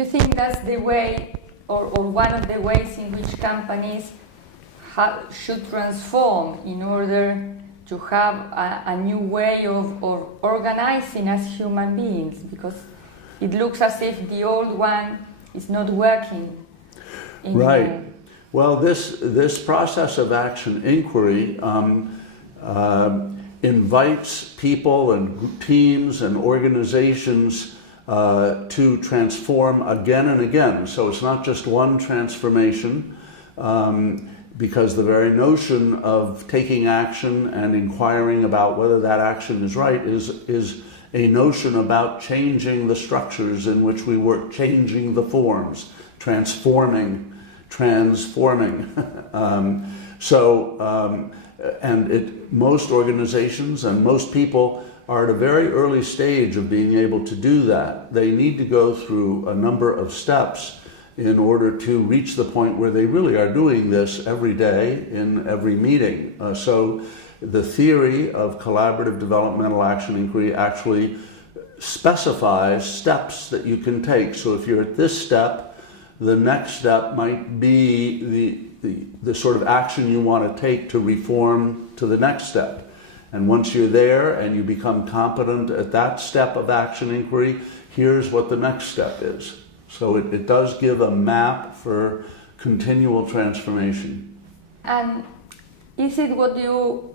You think that's the way, or one of the ways in which companies should transform in order to have a new way of organizing as human beings? Because it looks as if the old one is not working anymore. Well, this process of action inquiry invites people and teams and organizations to transform again and again. So it's not just one transformation, because the very notion of taking action and inquiring about whether that action is right is a notion about changing the structures in which we work, changing the forms, transforming. Most organizations and most people are at a very early stage of being able to do that. They need to go through a number of steps in order to reach the point where they really are doing this every day in every meeting. So the theory of collaborative developmental action inquiry actually specifies steps that you can take. So if you're at this step, the next step might be the sort of action you want to take to reform to the next step. And once you're there and you become competent at that step of action inquiry, here's what the next step is. So it does give a map for continual transformation. And is it what you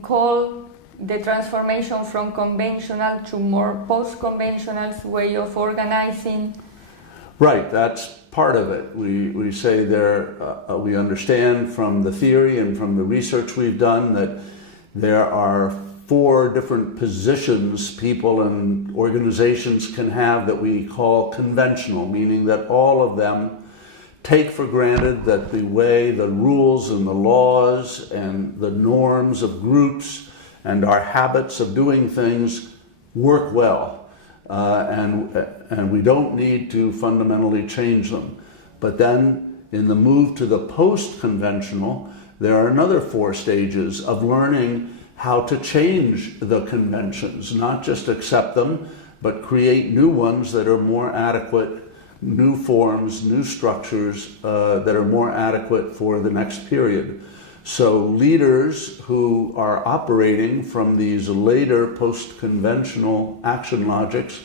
call the transformation from conventional to more post-conventional way of organizing? Right, that's part of it. We say we understand from the theory and from the research we've done that there are 4 different positions people and organizations can have that we call conventional, meaning that all of them take for granted that the way the rules and the laws and the norms of groups and our habits of doing things work well. And we don't need to fundamentally change them. But then in the move to the post-conventional, there are another 4 stages of learning how to change the conventions, not just accept them, but create new ones that are more adequate, new forms, new structures that are more adequate for the next period. So leaders who are operating from these later post-conventional action logics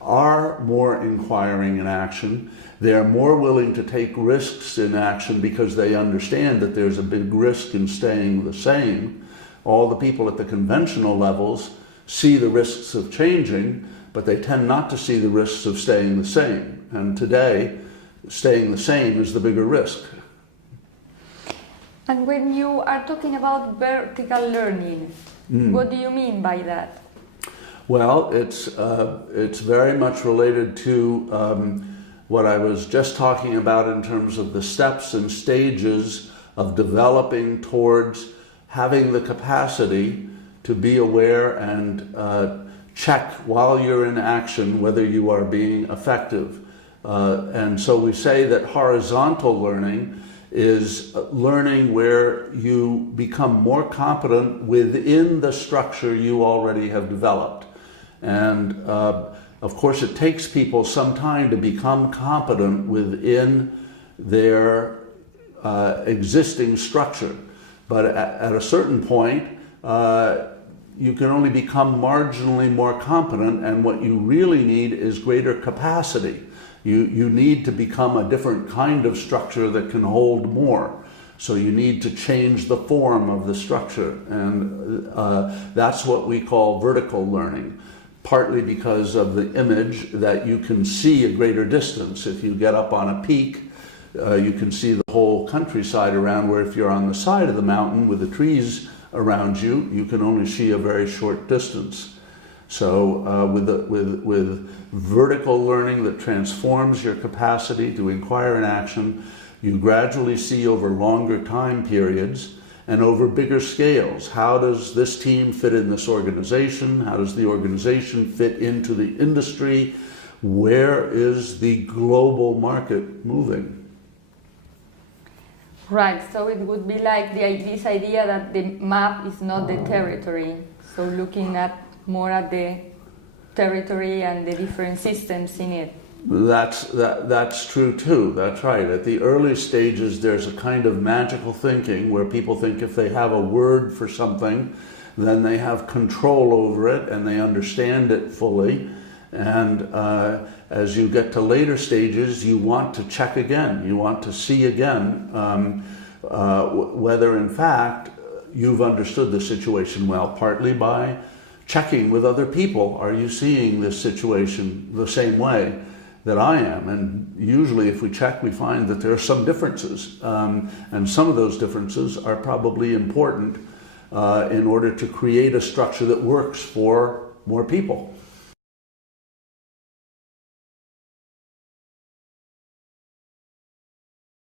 are more inquiring in action. They're more willing to take risks in action because they understand that there's a big risk in staying the same. All the people at the conventional levels see the risks of changing, but they tend not to see the risks of staying the same. And today, staying the same is the bigger risk. And when you are talking about vertical learning, what do you mean by that? Well, it's very much related to what I was just talking about in terms of the steps and stages of developing towards having the capacity to be aware and check while you're in action whether you are being effective. And so we say that horizontal learning is learning where you become more competent within the structure you already have developed. And of course it takes people some time to become competent within their existing structure. But at a certain point, you can only become marginally more competent, and what you really need is greater capacity. You need to become a different kind of structure that can hold more. So you need to change the form of the structure, and that's what we call vertical learning, partly because of the image that you can see a greater distance. If you get up on a peak, you can see the whole countryside around, where if you're on the side of the mountain with the trees around you, you can only see a very short distance. So with vertical learning that transforms your capacity to inquire in action, you gradually see over longer time periods and over bigger scales. How does this team fit in this organization? How does the organization fit into the industry? Where is the global market moving? Right, so it would be like this idea that the map is not the territory. So looking at more at the territory and the different systems in it. That's true too. That's right. At the early stages, there's a kind of magical thinking where people think if they have a word for something, then they have control over it and they understand it fully. And as you get to later stages, you want to check again. You want to see again whether in fact you've understood the situation well, partly by checking with other people. Are you seeing this situation the same way that I am? And usually if we check, we find that there are some differences. And some of those differences are probably important in order to create a structure that works for more people.